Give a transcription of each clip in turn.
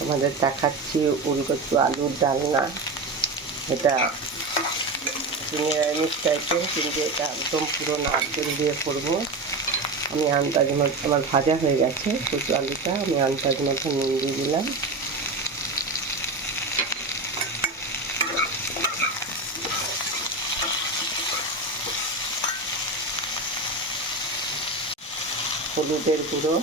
তোমাদের দেখাচ্ছি ওলকচু আলুর ডালনা। এটা নিরামিষ টাইপের, কিন্তু এটা একদম পুরো নারকেল দিয়ে করবো। আমি আন্দাজ মতো, আমার ভাজা হয়ে গেছে কচু আলুটা, আমি আন্দাজ মতো নুন দিয়ে দিলাম। হলুদের গুঁড়ো,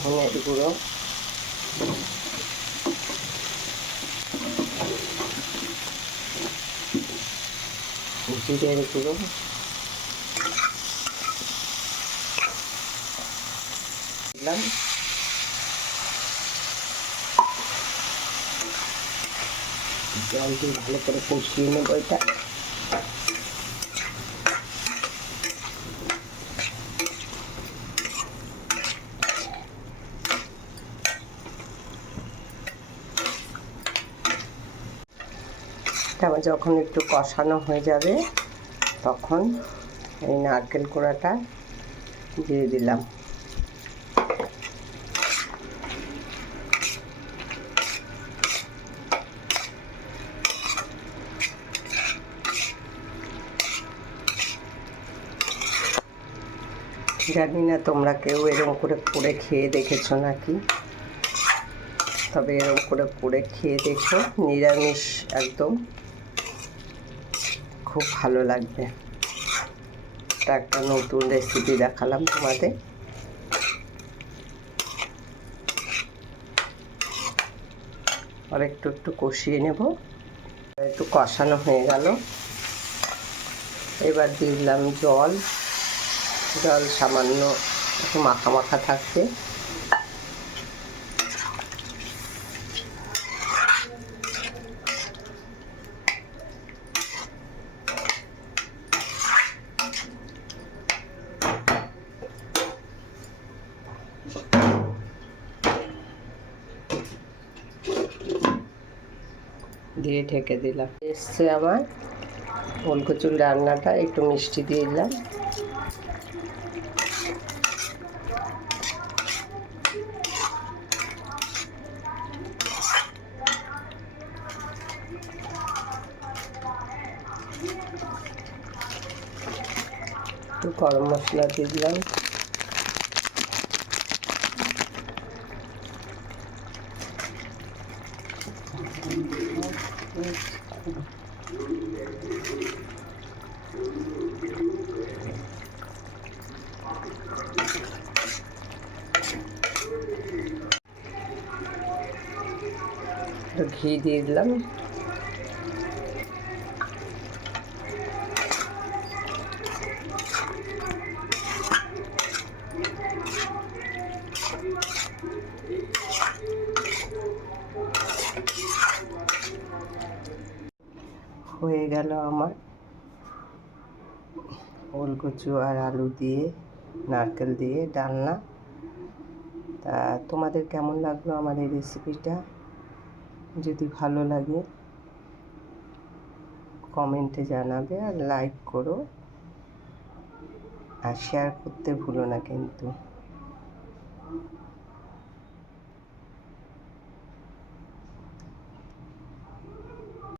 ধনের গুঁড়ো, জিরের গুঁড়ো, দিলাম। জল দিয়ে ভালো করে কষিয়ে নেবো এটা। আমার যখন একটু কষানো হয়ে যাবে তখন এই নারকেল কোড়াটা দিয়ে দিলাম। জানি না তোমরা কেউ এরকম করে খেয়ে দেখেছো নাকি, তবে এরকম করে খেয়ে দেখো, নিরামিষ একদম, খুব ভালো লাগবে। এটা একটা নতুন রেসিপি দেখালাম তোমাদের। আর একটু কষিয়ে নেব। একটু কষানো হয়ে গেল, এবার দিয়ে দিলাম জল সামান্য একটু মাখা মাখা থাকবে। দিয়ে ঢেকে দিলাম। এসছে আমার ওলকচুর রান্নাটা, একটু মিষ্টি দিয়ে দিলাম। একটু গরম মশলা দিয়ে দিলাম। ঘি দিয়ে দিলাম। হয়ে গেল আমার ওলকচু আর আলু দিয়ে নারকেল দিয়ে ডালনা। তা তোমাদের কেমন লাগলো আমার এই রেসিপিটা? যদি ভালো লাগে কমেন্টে জানাবে, আর লাইক করো, আর শেয়ার করতে ভুলো না কিন্তু।